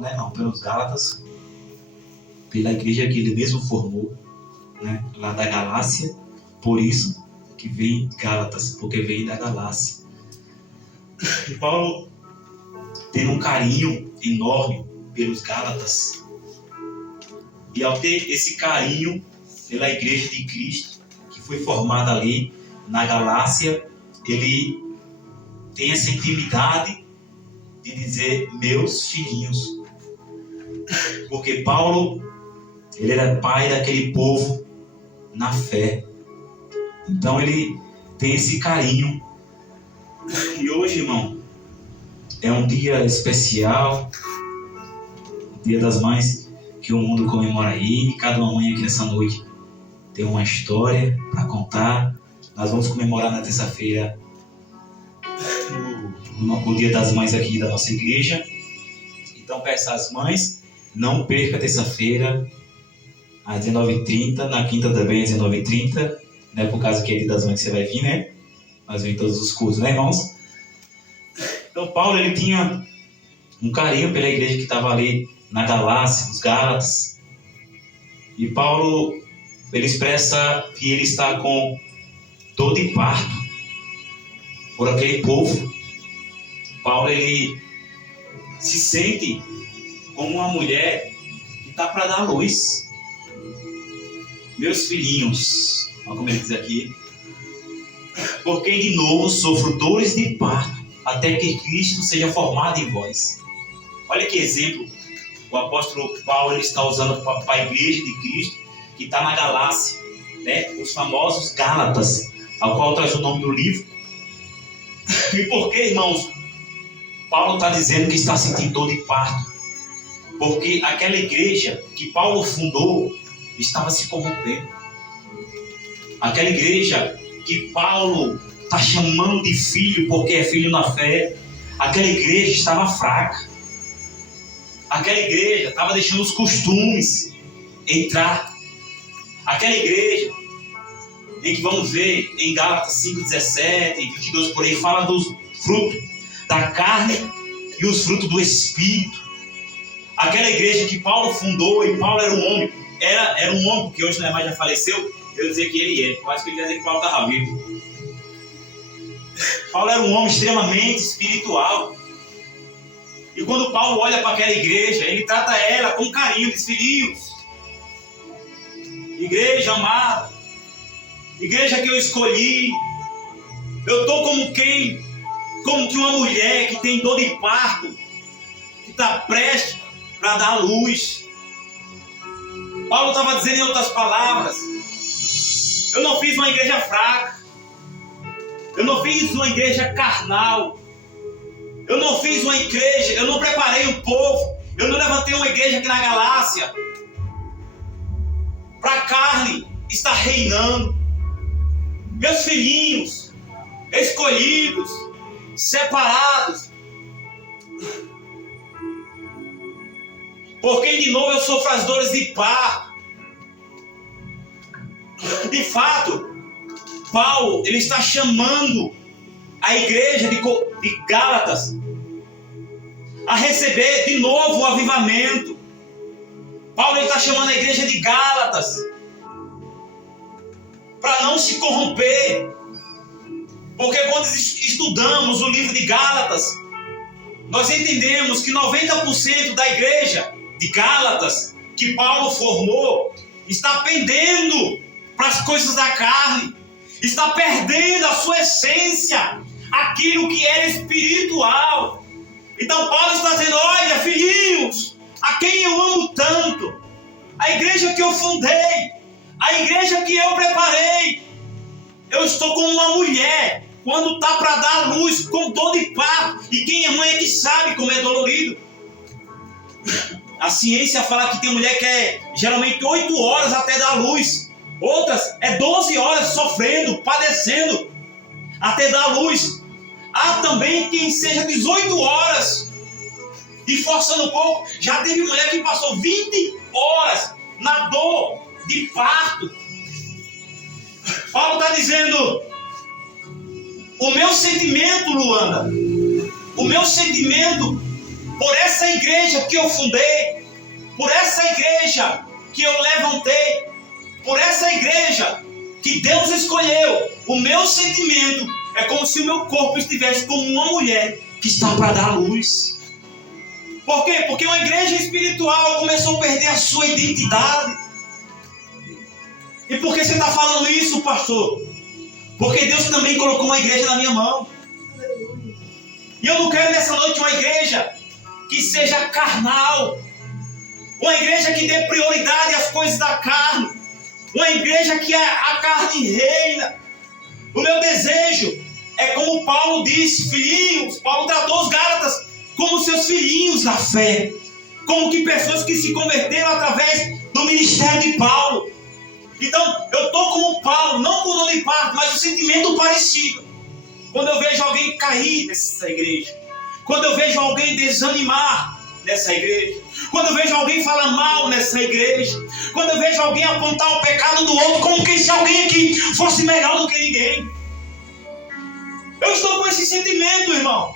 né, irmão, pelos Gálatas, pela igreja que ele mesmo formou, né, lá da Galácia. Por isso que vem Gálatas, porque vem da Galácia. E Paulo tem um carinho enorme pelos Gálatas. E ao ter esse carinho pela igreja de Cristo, que foi formada ali na Galácia, ele tem essa intimidade de dizer meus filhinhos. Porque Paulo, ele era pai daquele povo na fé. Então ele tem esse carinho. E hoje, irmão, é um dia especial, Dia das Mães, que o mundo comemora aí. Cada uma mãe aqui nessa noite tem uma história para contar. Nós vamos comemorar na terça-feira o Dia das Mães aqui da nossa igreja. Então peço às mães, não perca terça-feira às 19h30, na quinta também às 19h30, né? Por causa que é Dia das Mães que você vai vir, né? Nós vemos todos os cursos, né, irmãos? Então Paulo, ele tinha um carinho pela igreja que estava ali na Galácia, os Gálatas. E Paulo, ele expressa que ele está com dor de parto por aquele povo. Paulo, ele se sente como uma mulher que está para dar luz. Meus filhinhos, olha como ele diz aqui, porque de novo sofro dores de parto, até que Cristo seja formado em vós. Olha que exemplo o apóstolo Paulo ele está usando para a igreja de Cristo, que está na Galácia, né? Os famosos Gálatas, ao qual traz o nome do livro. E por que, irmãos, Paulo está dizendo que está sentindo dor de parto? Porque aquela igreja que Paulo fundou estava se corrompendo. Aquela igreja que Paulo está chamando de filho porque é filho na fé, aquela igreja estava fraca. Aquela igreja estava deixando os costumes entrar. Aquela igreja em que vamos ver em Gálatas 5:17 e 22 por aí, fala dos frutos da carne e os frutos do Espírito. Aquela igreja que Paulo fundou, e Paulo era um homem, era um homem, porque hoje não é mais, já faleceu, eu dizer que ele é, eu acho que ele ia dizer que Paulo estava vivo. Paulo era um homem extremamente espiritual. E quando Paulo olha para aquela igreja, ele trata ela com carinho, diz: filhinhos, igreja amada, igreja que eu escolhi, eu estou como que uma mulher que tem dor de parto, que está prestes para dar luz. Paulo estava dizendo em outras palavras: eu não fiz uma igreja fraca, eu não fiz uma igreja carnal, eu não fiz uma igreja, eu não preparei o povo, eu não levantei uma igreja aqui na Galácia para a carne estar reinando. Meus filhinhos, escolhidos, separados, porque de novo eu sofro as dores de parto. De fato, Paulo, ele está chamando a igreja de Gálatas a receber de novo o avivamento. Paulo está chamando a igreja de Gálatas para não se corromper. Porque quando estudamos o livro de Gálatas, nós entendemos que 90% da igreja de Gálatas que Paulo formou está pendendo para as coisas da carne, está perdendo a sua essência, aquilo que era espiritual. Então Paulo está dizendo: olha, filhinhos, a quem eu amo tanto, a igreja que eu fundei, a igreja que eu preparei, eu estou como uma mulher quando está para dar luz com dor de parto. E quem é mãe é que sabe como é dolorido. A ciência fala que tem mulher que é geralmente 8 horas até dar luz, outras é 12 horas sofrendo, padecendo até dar luz. Há também quem seja 18 horas e forçando um pouco. Já teve mulher que passou 20 horas na dor de parto. Paulo está dizendo: o meu sentimento, Luanda, o meu sentimento por essa igreja que eu fundei, por essa igreja que eu levantei, por essa igreja que Deus escolheu, o meu sentimento é como se o meu corpo estivesse como uma mulher que está para dar luz. Por quê? Porque uma igreja espiritual começou a perder a sua identidade. E por que você está falando isso, pastor? Porque Deus também colocou uma igreja na minha mão. E eu não quero nessa noite uma igreja que seja carnal. Uma igreja que dê prioridade às coisas da carne. Uma igreja que a carne reina. O meu desejo é como Paulo disse, filhinhos. Paulo tratou os Gálatas como seus filhinhos na fé. Como que pessoas que se converteram através do ministério de Paulo. Então, eu estou como Paulo, não por dor de parto, mas um sentimento parecido. Quando eu vejo alguém cair nessa igreja. Quando eu vejo alguém desanimar nessa igreja. Quando eu vejo alguém falar mal nessa igreja. Quando eu vejo alguém apontar o pecado do outro, como que se alguém aqui fosse melhor do que ninguém. Eu estou com esse sentimento, irmão.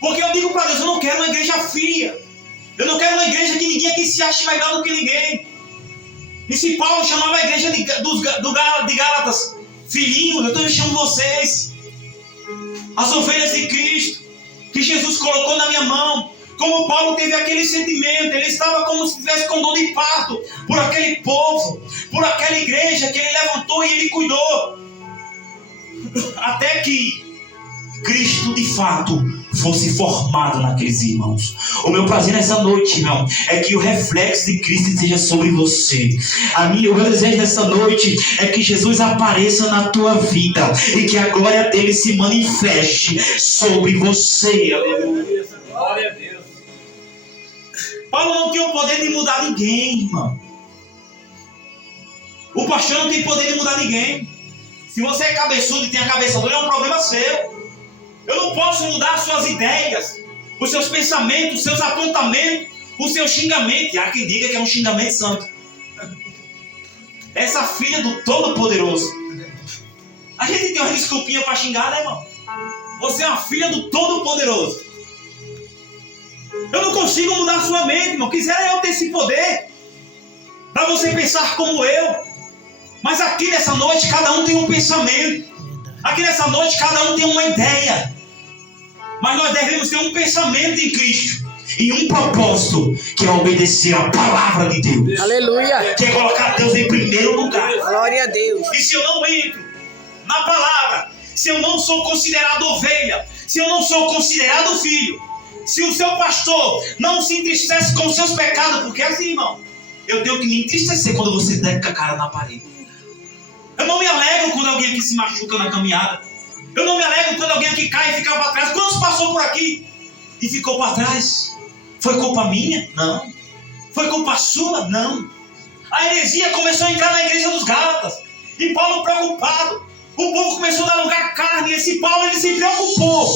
Porque eu digo para Deus, eu não quero uma igreja fria. Eu não quero uma igreja que ninguém aqui se ache melhor do que ninguém. E se Paulo chamava a igreja de Gálatas filhinhos, eu estou chamando vocês, as ovelhas de Cristo, que Jesus colocou na minha mão. Como Paulo teve aquele sentimento, ele estava como se estivesse com dor de parto por aquele povo, por aquela igreja que ele levantou e ele cuidou, até que Cristo de fato fosse formado naqueles irmãos. O meu prazer nessa noite, irmão, é que o reflexo de Cristo esteja sobre você. O meu desejo nessa noite é que Jesus apareça na tua vida e que a glória dele se manifeste sobre você. Aleluia. Glória a Deus. Paulo não tinha o poder de mudar ninguém, irmão. O pastor não tem poder de mudar ninguém. Se você é cabeçudo e tem a cabeça dura, é um problema seu. Eu não posso mudar suas ideias, os seus pensamentos, os seus apontamentos, os seus xingamentos. E há quem diga que é um xingamento santo. Essa filha do Todo-Poderoso. A gente tem uma desculpinha para xingar, né, irmão? Você é uma filha do Todo-Poderoso. Eu não consigo mudar sua mente, irmão. Quisera eu ter esse poder para você pensar como eu. Mas aqui nessa noite, cada um tem um pensamento. Aqui nessa noite, cada um tem uma ideia. Mas nós devemos ter um pensamento em Cristo e um propósito, que é obedecer a palavra de Deus. Aleluia. Que é colocar Deus em primeiro lugar. Glória a Deus. E se eu não entro na palavra, se eu não sou considerado ovelha, se eu não sou considerado filho, se o seu pastor não se entristece com os seus pecados, porque assim, irmão, eu tenho que me entristecer quando você der com a cara na parede. Eu não me alegro quando alguém aqui se machuca na caminhada. Eu não me alegro quando alguém aqui cai e fica para trás. Quantos passou por aqui e ficou para trás? Foi culpa minha? Não. Foi culpa sua? Não. A heresia começou a entrar na igreja dos Gálatas. E Paulo preocupado. O povo começou a dar lugar à carne. E esse Paulo, ele se preocupou.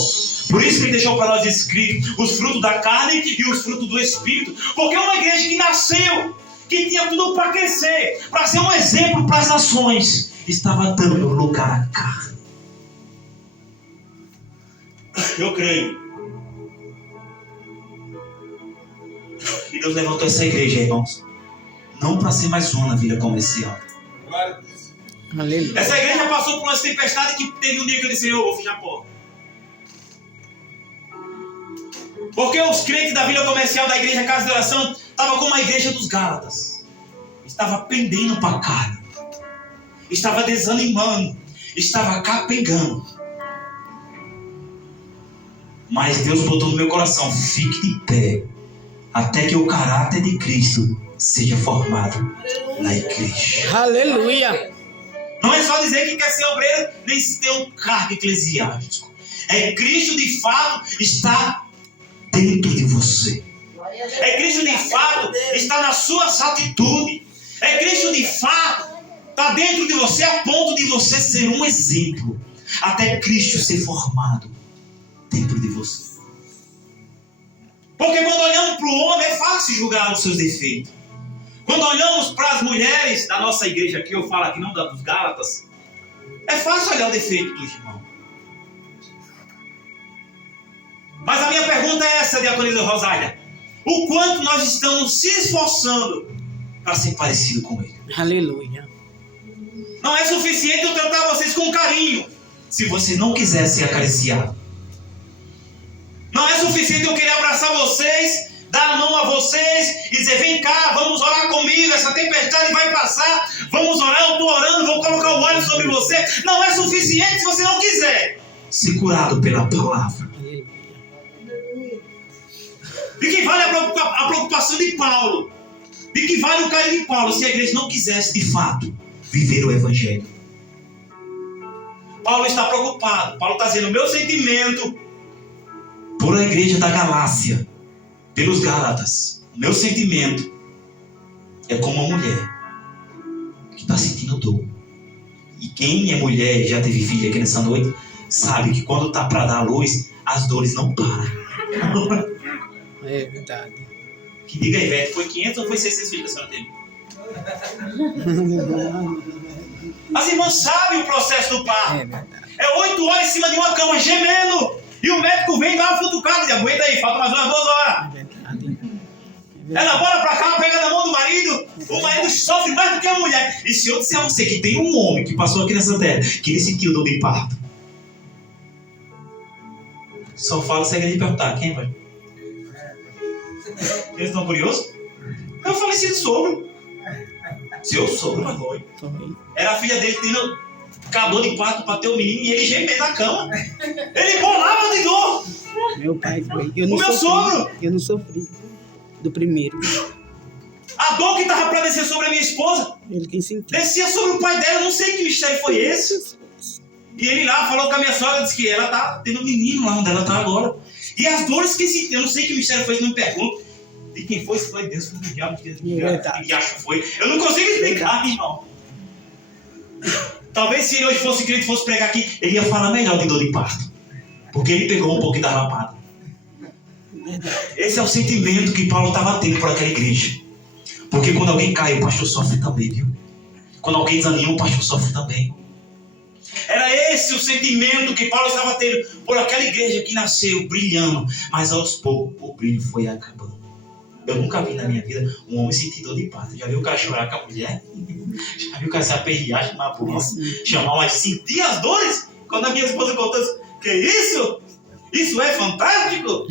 Por isso que ele deixou para nós escrito os frutos da carne e os frutos do Espírito. Porque é uma igreja que nasceu, que tinha tudo para crescer, para ser um exemplo para as nações, estava dando lugar à carne. Eu creio que Deus levantou essa igreja, irmãos, não para ser mais uma na vida comercial. Aleluia. Essa igreja passou por uma tempestade que teve um dia que eu disse: eu vou fechar a porta. Porque os crentes da vida comercial da igreja Casa de Oração estavam como a igreja dos Gálatas. Estava pendendo para a carne. Estava desanimando. Estava capengando. Mas Deus botou no meu coração: fique de pé, até que o caráter de Cristo seja formado na igreja. Aleluia. Não é só dizer que quer ser obreiro, nem se ter um cargo eclesiástico. É Cristo de fato está dentro de você. É Cristo de fato está nas suas atitudes. É Cristo de fato está dentro de você a ponto de você ser um exemplo, até Cristo ser formado dentro de você. Porque quando olhamos para o homem é fácil julgar os seus defeitos. Quando olhamos para as mulheres da nossa igreja aqui, eu falo aqui não dos Gálatas, é fácil olhar o defeito dos irmãos. Mas a minha pergunta é essa, diaconisa Rosália. O quanto nós estamos se esforçando para ser parecido com Ele? Aleluia. Não é suficiente eu tratar vocês com carinho, se você não quiser ser acariciado. Não é suficiente eu querer abraçar vocês, dar a mão a vocês e dizer, vem cá, vamos orar comigo, essa tempestade vai passar, vamos orar, eu estou orando, vou colocar o óleo sobre você. Não é suficiente se você não quiser ser curado pela palavra. De que vale a preocupação de Paulo? De que vale o carinho de Paulo se a igreja não quisesse de fato viver o evangelho? Paulo está preocupado. Paulo está dizendo, o meu sentimento por a igreja da Galácia, pelos Gálatas, o meu sentimento é como uma mulher que está sentindo dor. E quem é mulher e já teve filha aqui nessa noite, sabe que quando está para dar à luz, as dores não param. É verdade. Que diga aí, Ivete, foi 500 ou foi 600 filhos que a senhora teve? As irmãs sabem o processo do parto. É verdade. É 8 horas em cima de uma cama, gemendo. E o médico vem dar uma futucada e aguenta aí, falta mais umas 2 horas. É verdade. Ela bora pra cá, pega na mão do marido. O marido sofre mais do que a mulher. E se eu disser a você que tem um homem que passou aqui nessa terra, que ele sentiu dor de parto, só fala se alguém perguntar, quem vai? Eles estão curiosos? Meu falecido sogro. Seu sogro, mas foi. Era a filha dele tendo acabou de parto para ter o menino e ele gemendo na cama. Ele bolava de dor. Meu pai foi. Eu não O meu sofri. sogro. Eu não sofri do primeiro. A dor que estava para descer sobre a minha esposa Ele quem sentiu. descia sobre o pai dela. Eu não sei que mistério foi esse. E ele lá falou com a minha sogra, disse que ela tá tendo um menino lá onde ela tá agora. E as dores que sentiu, eu não sei que mistério foi, não me pergunto. E quem foi? Se foi Deus, foi o diabo, que diacho foi. Eu não consigo explicar, irmão. Talvez se ele hoje fosse crente, fosse pregar aqui, ele ia falar melhor de dor de parto. Porque ele pegou um pouquinho da lapada. Esse é o sentimento que Paulo estava tendo por aquela igreja. Porque quando alguém cai, o pastor sofre também, viu? Quando alguém desanima, o pastor sofre também. Era esse o sentimento que Paulo estava tendo por aquela igreja que nasceu brilhando. Mas aos poucos o brilho foi acabando. Eu nunca vi na minha vida um homem sentir dor de parto. Já viu o cara chorar com a mulher? Já viu o cara se aperrear, chamar a polícia, chamar, mas sentir as dores? Quando a minha esposa contou isso, que isso? Isso é fantástico?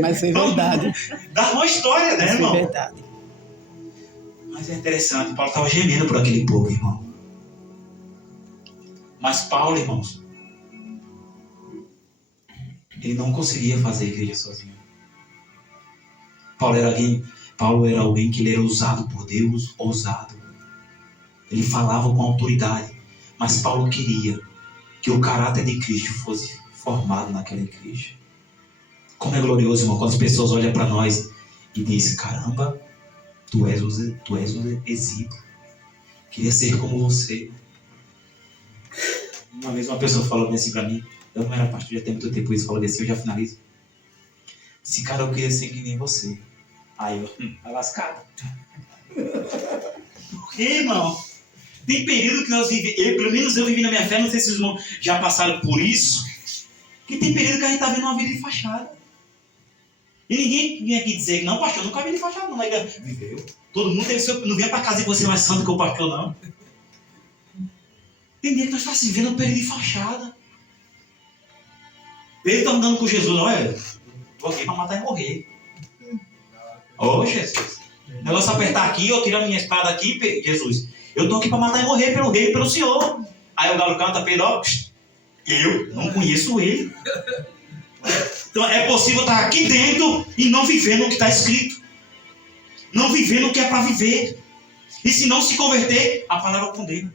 Mas é verdade. Dá uma história, né, irmão? É verdade. Mas é interessante, Paulo estava gemendo por aquele povo, irmão. Mas Paulo, irmãos, ele não conseguia fazer a igreja sozinho. Paulo era alguém que ele era usado por Deus, ousado. Ele falava com autoridade. Mas Paulo queria que o caráter de Cristo fosse formado naquela igreja. Como é glorioso, irmão, quando as pessoas olham para nós e dizem, caramba, tu és um exemplo. Queria ser como você. Uma vez uma pessoa falou assim para mim, eu não era pastor, já tem muito tempo isso, falou assim, eu já finalizo. Esse cara, eu queria ser que nem você. Aí eu, tá lascado. Por quê, irmão? Tem período que nós vivemos, pelo menos eu vivi na minha fé, não sei se os irmãos já passaram por isso, que tem período que a gente está vendo uma vida de fachada. E ninguém vem aqui dizer, não, pastor, eu nunca vi de fachada, não. Mas viveu. Todo mundo teve seu, não vem para casa e você é mais santo que o pastor, não. Tem dia que nós estamos vivendo um período de fachada. Ele está andando com Jesus, olha, estou aqui para matar e morrer. Ô, Jesus. O negócio é apertar aqui, eu tiro a minha espada aqui, Jesus. Eu estou aqui para matar e morrer pelo rei e pelo Senhor. Aí o galo canta, Pedro, ó, eu não conheço ele. Então é possível estar aqui dentro e não viver no que está escrito. Não viver no que é para viver. E se não se converter, a palavra condena.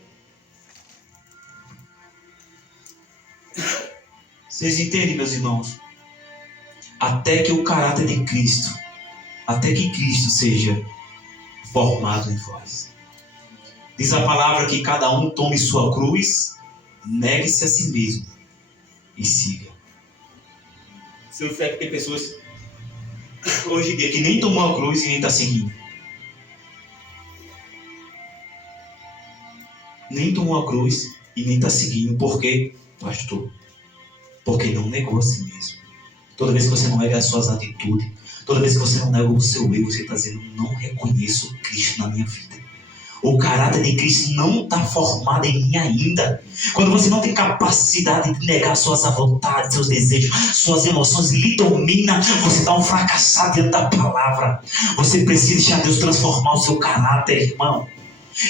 Vocês entendem, meus irmãos? Até que o caráter de Cristo, até que Cristo seja formado em vós. Diz a palavra que cada um tome sua cruz, negue-se a si mesmo e siga. Seu fé que tem pessoas hoje em dia que nem tomou a cruz e nem está seguindo. Nem tomou a cruz e nem está seguindo. Por quê, pastor? Porque não negou a si mesmo. Toda vez que você não nega as suas atitudes, toda vez que você não nega o seu erro, você está dizendo: não reconheço Cristo na minha vida. O caráter de Cristo não está formado em mim ainda. Quando você não tem capacidade de negar suas vontades, seus desejos, suas emoções, lhe domina, você está um fracassado diante da palavra. Você precisa deixar Deus transformar o seu caráter, irmão.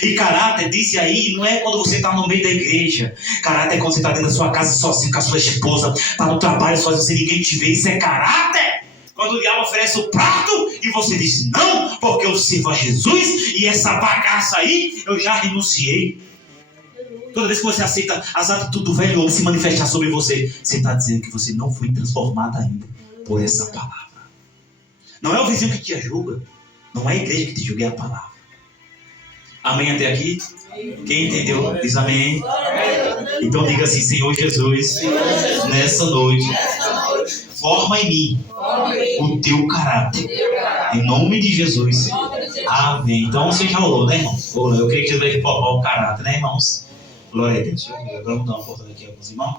E caráter, disse aí, não é quando você está no meio da igreja. Caráter é quando você está dentro da sua casa sozinho com a sua esposa, está no trabalho sozinho, sem ninguém te ver. Isso é caráter. Quando o diabo oferece o prato e você diz: não, porque eu sirvo a Jesus e essa bagaça aí eu já renunciei. Toda vez que você aceita as atitudes do velho homem se manifestar sobre você, você está dizendo que você não foi transformado ainda por essa palavra. Não é o vizinho que te julga, não é a igreja que te julga, é a palavra. Amém até aqui? Quem entendeu, diz amém. Então diga assim: Senhor Jesus, nessa noite, forma em mim o teu caráter. Em nome de Jesus. Amém. Então você já orou, né, irmão? Eu creio que você vai formar o caráter, né, irmãos? Glória a Deus. Agora vamos dar uma oportunidade aqui a alguns irmãos.